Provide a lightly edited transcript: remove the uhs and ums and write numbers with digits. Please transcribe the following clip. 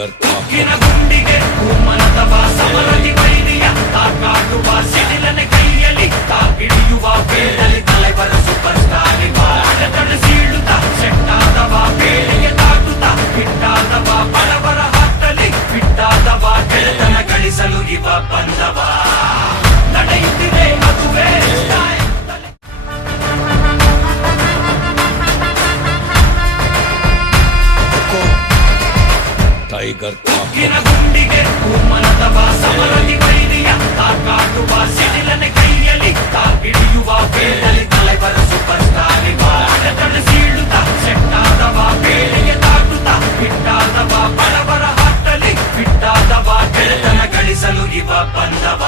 tiger ಗುಂಡಿಗೆ ಮನದವ ಸಮರದಿ ವೈರಿಯ ಕಾಟುವ ಸಿಡಿಲನೆ ಕೈಯಲ್ಲಿ ಹಿಡಿಯುವ ಬೇಡಲಿ ತಲೆಬರ ಸೂಪರ್ ಸ್ಟಾರ್ ಸೀಳುತ್ತ ಸೆಟ್ಟಾದವ ಬೇಳೆಗೆ ತಾಟುತ್ತ ಬಿಟ್ಟಾದವ ಬಡವರ ಹಾಟಲಿ ಬಿಟ್ಟಾದವ ಗೆಳೆತನ ಗಳಿಸಲು ಇವ ಬಂದವ ನಡೆಯುತ್ತಿದೆ ಅದುವೇ ಟೈಗರ್ ಗುಂಡಿಗೆ ಮನದವ ಸಮರದಿ ವೈರಿಯ ಕಾಟುವ ಸಿಡಿಲನೆ ಕೈಯಲ್ಲಿ ಹಿಡಿಯುವ ಬೇಡಲಿ ತಲೆಬರ ಸೂಪರ್ ಸ್ಟಾರ್ ಸೀಳುತ್ತ ಸೆಟ್ಟಾದವ ಬೇಳೆಗೆ ತಾಟುತ್ತ ಬಿಟ್ಟಾದವ ಬಡವರ ಹಾಟಲಿ ಬಿಟ್ಟಾದವ ಗೆಳೆತನ ಗಳಿಸಲು ಇವ ಬಂದವ